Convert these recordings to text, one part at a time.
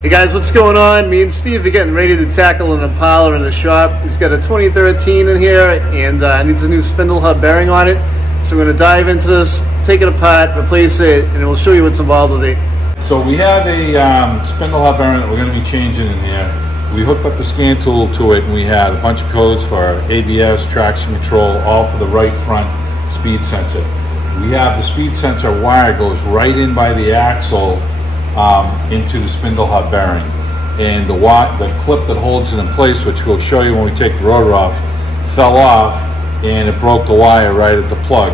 Hey guys, what's going on? Me and Steve are getting ready to tackle an Impala in the shop. He's got a 2013 in here and needs a new spindle hub bearing on it. So we're going to dive into this, take it apart, replace it, and we'll show you what's involved with it. So we have a spindle hub bearing that we're going to be changing in here. We hooked up the scan tool to it and we had a bunch of codes for ABS, traction control, all for the right front speed sensor. We have the speed sensor wire goes right in by the axle into the spindle hub bearing, and the clip that holds it in place, which we'll show you when we take the rotor off, fell off and it broke the wire right at the plug.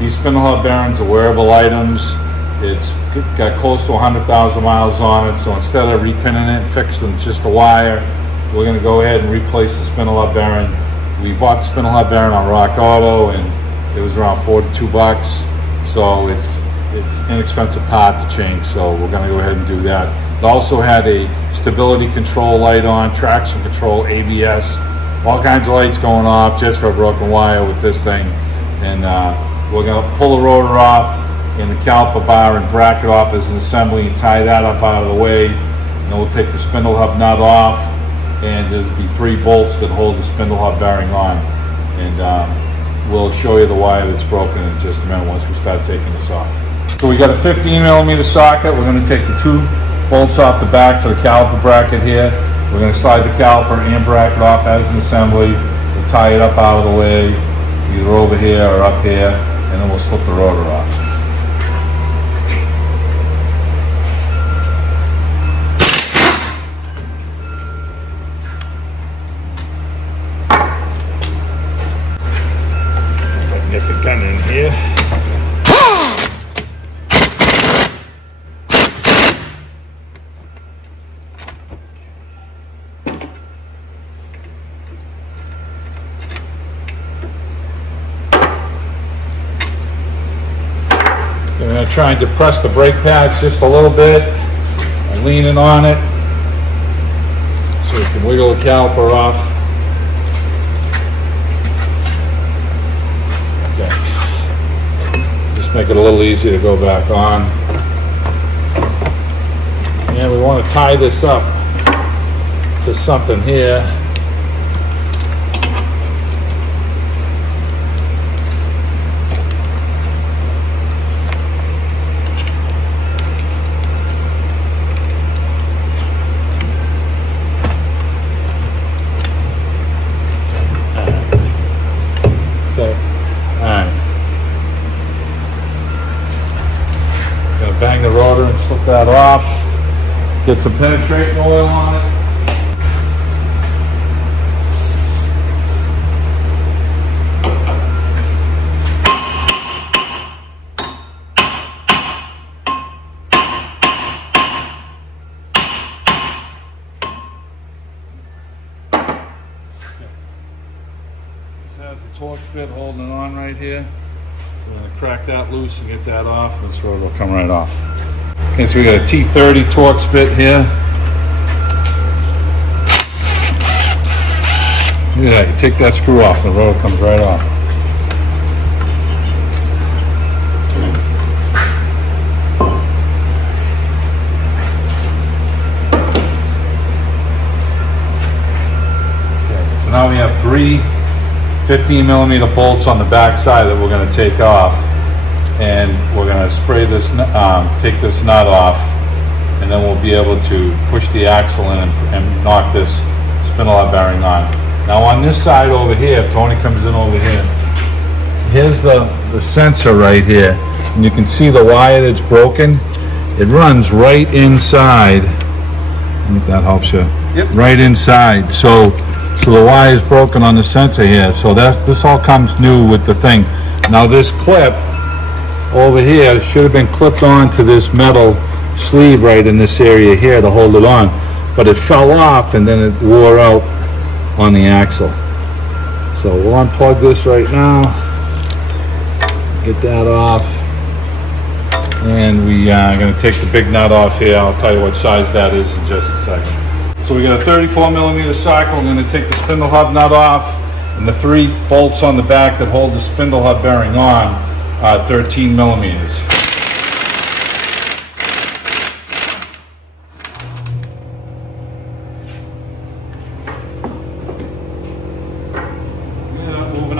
These spindle hub bearings are wearable items. It's got close to 100,000 miles on it, so instead of repinning it and fixing just the wire, we're going to go ahead and replace the spindle hub bearing. We bought the spindle hub bearing on Rock Auto and it was around 42 bucks, so it's inexpensive part to change, so we're going to go ahead and do that. It also had a stability control light on, traction control, ABS, all kinds of lights going off just for a broken wire with this thing. And we're going to pull the rotor off and the caliper bar and bracket off as an assembly and tie that up out of the way. And then we'll take the spindle hub nut off, and there'll be 3 bolts that hold the spindle hub bearing on. And we'll show you the wire that's broken in just a minute once we start taking this off. So we got a 15mm socket. We're going to take the 2 bolts off the back for the caliper bracket here. We're going to slide the caliper and bracket off as an assembly. We'll tie it up out of the way, either over here or up here, and then we'll slip the rotor off. If I can get the gun in here. I'm going to try and depress the brake pads just a little bit. I'm leaning on it so we can wiggle the caliper off. Okay. Just make it a little easier to go back on. And we want to tie this up to something here. Bang the rotor and slip that off. Get some penetrating oil on it. This has the torque bit holding it on right here. So we're going to crack that loose and get that off. This rotor will come right off. Okay, so we got a T30 Torx bit here. Look at that, you take that screw off, the rotor comes right off. Okay, so now we have 3 15mm bolts on the back side that we're going to take off, and we're going to spray this, take this nut off, and then we'll be able to push the axle in and knock this spindle hub bearing on. Now on this side over here, Tony comes in over here, here's the sensor right here, and you can see the wire that's broken. It runs right inside. I think that helps you. Yep. Right inside. So the wire is broken on the sensor here. So this all comes new with the thing. Now this clip over here should have been clipped onto this metal sleeve right in this area here to hold it on, but it fell off and then it wore out on the axle. So we'll unplug this right now, get that off, and we are going to take the big nut off here. I'll tell you what size that is in just a second. So we got a 34mm socket. We're going to take the spindle hub nut off, and the 3 bolts on the back that hold the spindle hub bearing on are 13mm.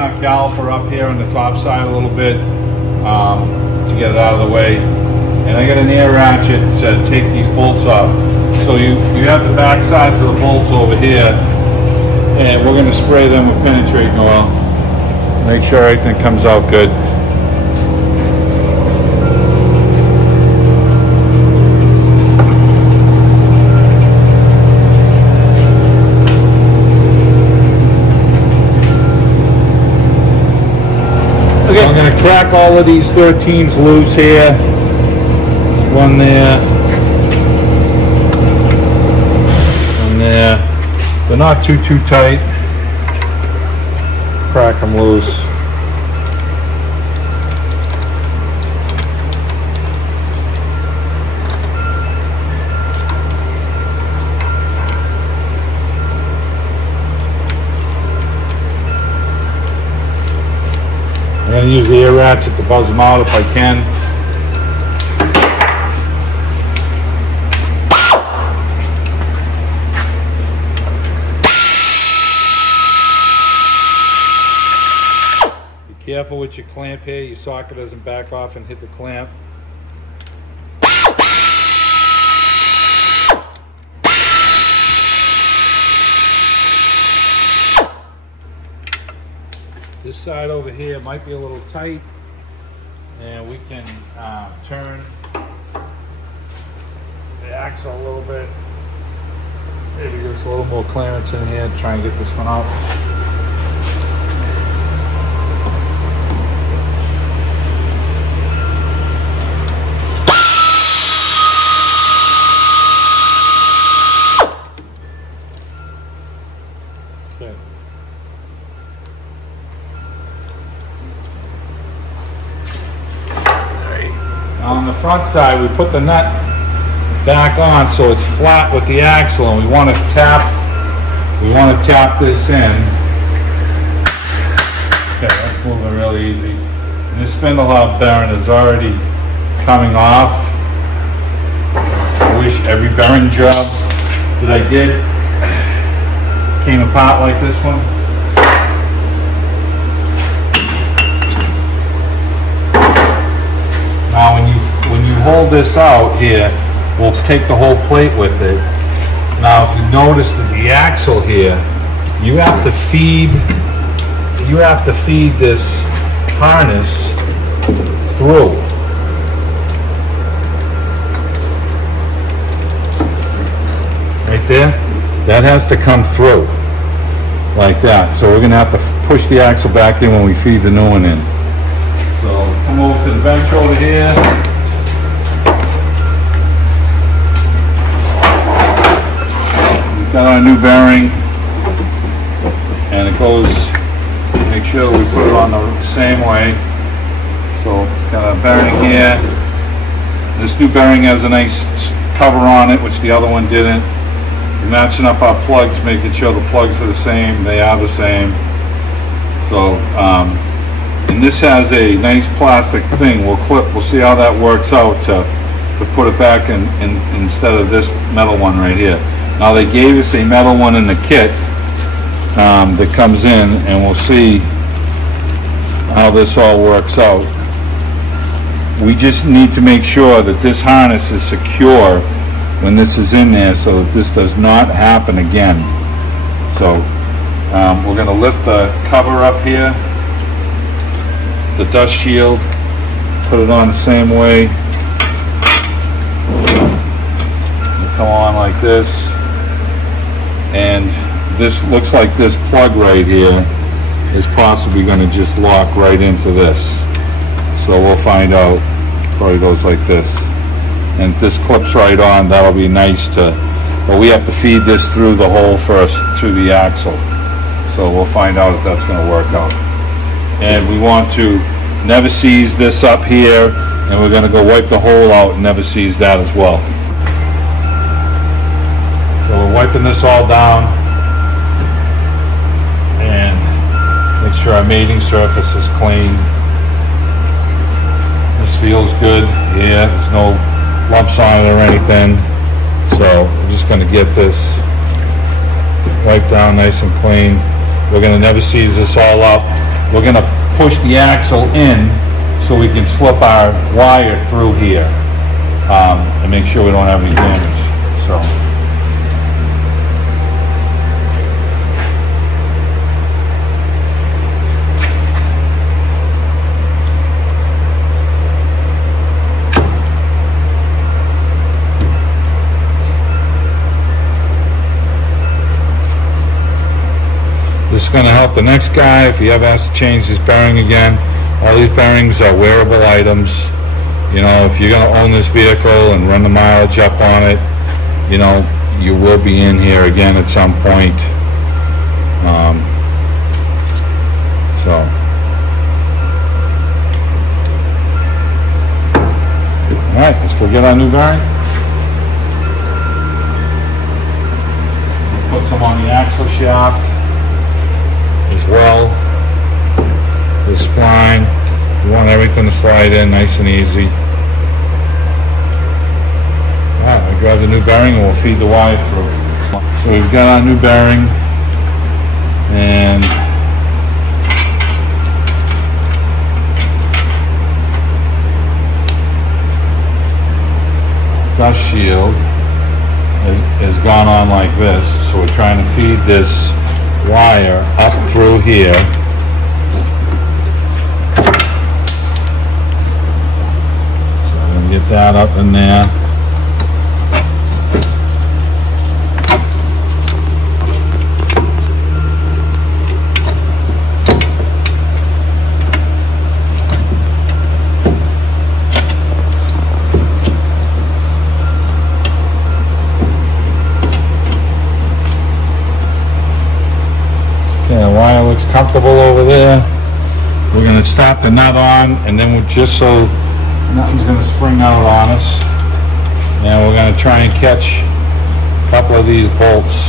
our caliper up here on the top side a little bit to get it out of the way. And I got an air ratchet to take these bolts off. So you have the back sides of the bolts over here, and we're going to spray them with penetrating oil. Make sure everything comes out good. Okay. So I'm going to crack all of these 13s loose here. One there. One there. They're not too tight. Crack them loose. I'm going to use the air ratchet to buzz them out if I can. Be careful with your clamp here, your socket doesn't back off and hit the clamp. This side over here might be a little tight, and we can turn the axle a little bit. Maybe there's a little more clearance in here to try and get this one out. Okay. On the front side, we put the nut back on so it's flat with the axle, and we want to tap this in. Okay, that's moving really easy. And this spindle hub bearing is already coming off. I wish every bearing job that I did came apart like this one. Now when you hold this out here, we'll take the whole plate with it. Now if you notice that the axle here, you have to feed this harness through. Right there? That has to come through like that. So we're going to have to push the axle back in when we feed the new one in. So come over to the bench over here. We've got our new bearing, and it goes, make sure we put it on the same way. So got a bearing here. This new bearing has a nice cover on it, which the other one didn't. We're matching up our plugs, making sure the plugs are the same. They are the same. So and this has a nice plastic thing. We'll see how that works out to put it back in instead of this metal one right here. Now they gave us a metal one in the kit that comes in, and we'll see how this all works out. We just need to make sure that this harness is secure when this is in there, so that this does not happen again. So we're going to lift the cover up here, the dust shield, put it on the same way. It'll come on like this, and this looks like this plug right here is possibly going to just lock right into this. So we'll find out. Probably goes like this, and if this clips right on, that'll be nice to, but we have to feed this through the hole first, through the axle. So we'll find out if that's going to work out. And we want to never seize this up here, and we're going to go wipe the hole out and never seize that as well. So we're wiping this all down and make sure our mating surface is clean. This feels good. Yeah, there's no lumps on it or anything. So I'm just going to get this wiped down nice and clean. We're going to never seize this all up. we're going to push the axle in so we can slip our wire through here and make sure we don't have any damage. So. This is going to help the next guy if he ever has to change his bearing again. All these bearings are wearable items. You know, if you're going to own this vehicle and run the mileage up on it, you know, you will be in here again at some point. Alright, let's go get our new bearing. Put some on the axle shaft as well. The spline, we want everything to slide in nice and easy. Alright, I grab the new bearing and we'll feed the wire through. So we've got our new bearing and dust shield has gone on like this. So we're trying to feed this wire up through here. So I'm going to get that up in there. Looks comfortable over there. We're going to stop the nut on, and then we're just so nothing's going to spring out on us. And we're going to try and catch a couple of these bolts.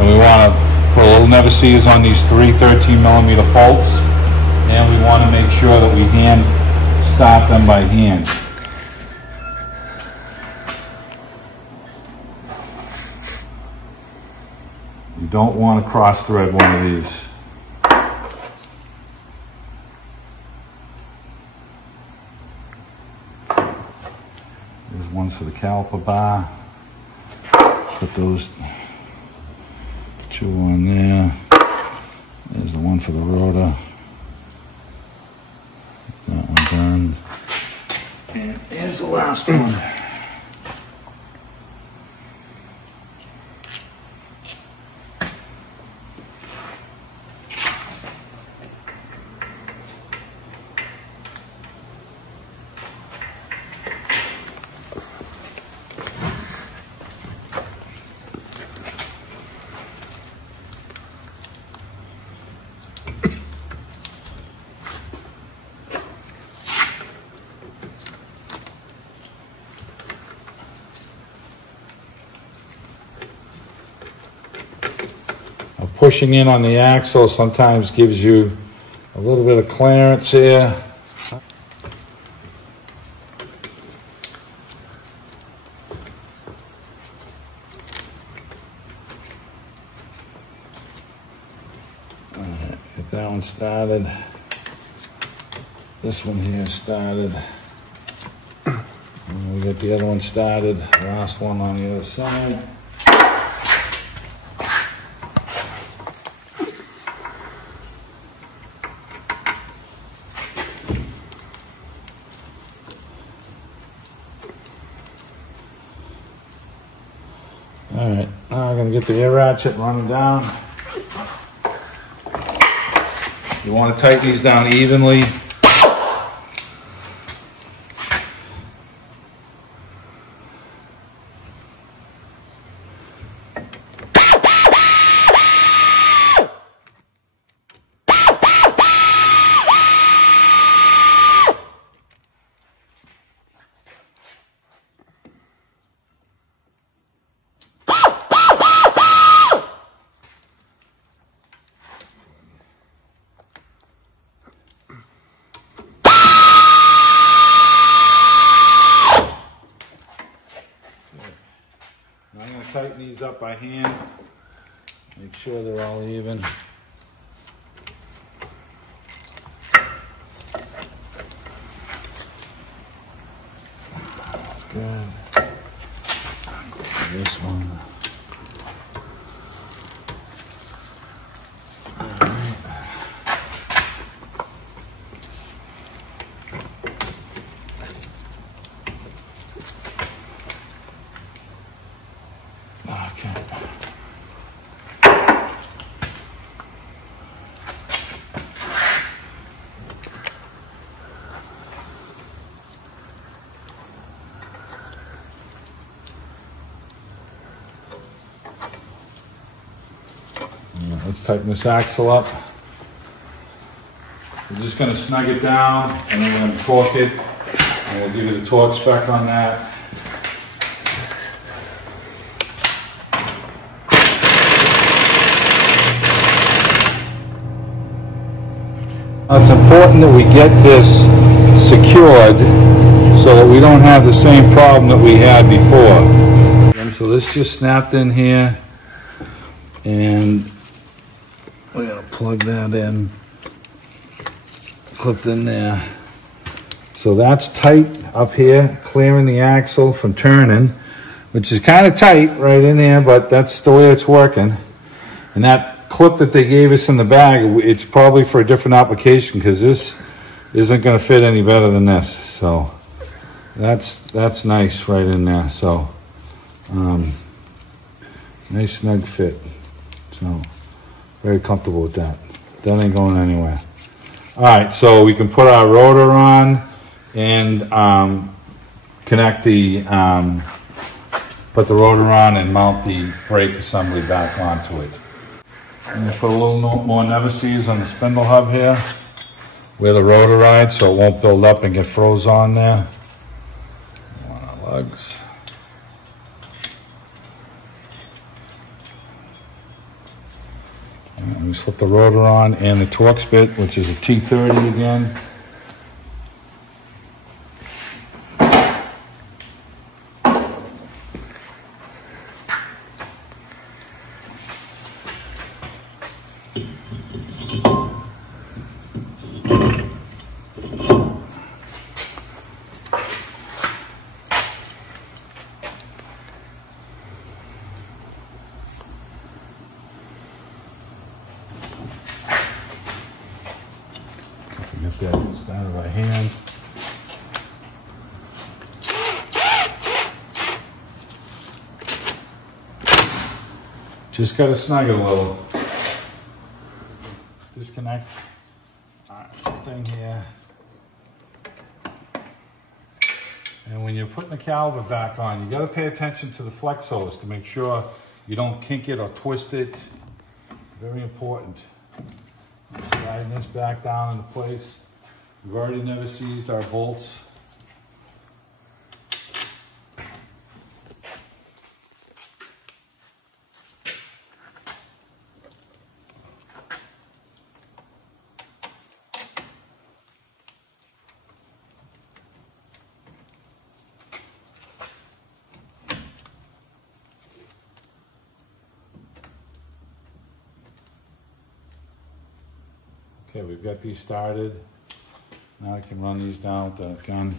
And we want to put a little never sees on these three 13mm bolts, and we want to make sure that we hand start them by hand. You don't want to cross thread one of these. There's one for the caliper bar. Put those two on there. There's the one for the rotor. That one done. And here's the last one. Pushing in on the axle sometimes gives you a little bit of clearance here. All right, get that one started. This one here started. And we get the other one started. Last one on the other side. Alright, now I'm going to get the air ratchet and run them down. You want to tighten these down evenly. I'm going to tighten these up by hand, make sure they're all even. This one. Let's tighten this axle up. We're just going to snug it down and then we're going to torque it. And we'll give you the torque spec on that. It's important that we get this secured so that we don't have the same problem that we had before. And so this just snapped in here. And we're going to plug that in, clipped in there. So that's tight up here, clearing the axle from turning, which is kind of tight right in there, but that's the way it's working. And that clip that they gave us in the bag, it's probably for a different application because this isn't going to fit any better than this. So that's nice right in there. So nice snug fit. So very comfortable with that. That ain't going anywhere. All right, so we can put our rotor on and connect the, put the rotor on and mount the brake assembly back onto it. And put a little more never-sees on the spindle hub here where the rotor rides so it won't build up and get froze on there. On our lugs. And we slip the rotor on and the Torx bit, which is a T30 again. Get that out of my hand. Just got to snug it a little. Disconnect our thing here. And when you're putting the caliper back on, you got to pay attention to the flex hose to make sure you don't kink it or twist it. Very important. Sliding this back down into place. We've already never seized our bolts. Okay, we've got these started. Now I can run these down with the gun.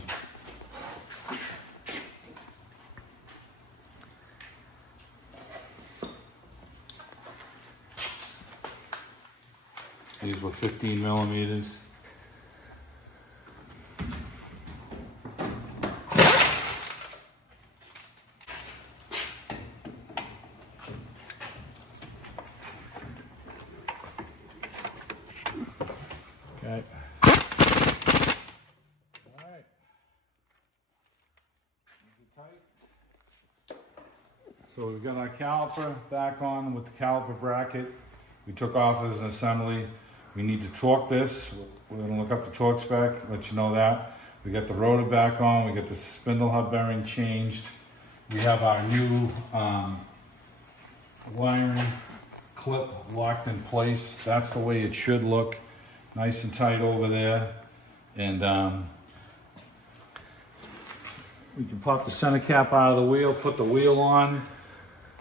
These were 15 millimeters. Okay. All right. Is it tight? So we've got our caliper back on with the caliper bracket. We took off as an assembly. We need to torque this. We're going to look up the torque spec, let you know that. We got the rotor back on. We got the spindle hub bearing changed. We have our new wiring clip locked in place. That's the way it should look. Nice and tight over there. And we can pop the center cap out of the wheel, put the wheel on,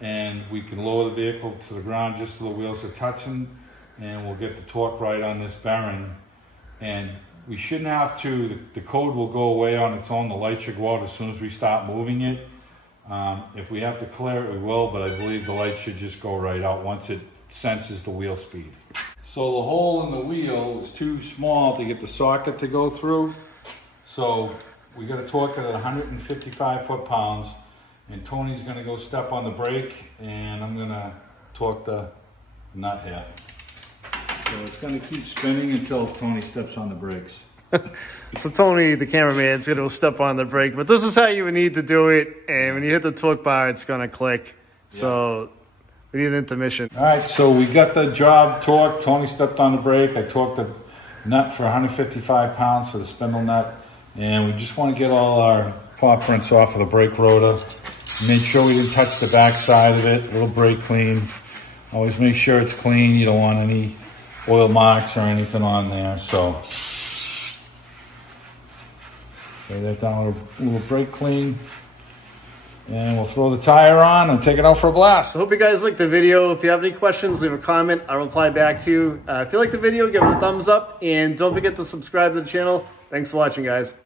and we can lower the vehicle to the ground just so the wheels are touching, and we'll get the torque right on this bearing. And we shouldn't have to, the code will go away on its own, the light should go out as soon as we start moving it. If we have to clear it, we will, but I believe the light should just go right out once it senses the wheel speed. So the hole in the wheel is too small to get the socket to go through. So we got to torque it at 155 foot-pounds, and Tony's going to go step on the brake, and I'm going to torque the nut here. So it's going to keep spinning until Tony steps on the brakes. So Tony, the cameraman, is going to step on the brake, but this is how you would need to do it, and when you hit the torque bar, it's going to click. So we need an intermission. All right, so we got the job torqued. Tony stepped on the brake. I torqued the nut for 155 pounds for the spindle nut, and we just want to get all our paw prints off of the brake rotor. Make sure we didn't touch the back side of it. A little brake clean. Always make sure it's clean. You don't want any oil marks or anything on there. So lay that down with a little brake clean. And we'll throw the tire on and take it out for a blast. I hope you guys liked the video. If you have any questions, leave a comment. I'll reply back to you. If you like the video, give it a thumbs up. And don't forget to subscribe to the channel. Thanks for watching, guys.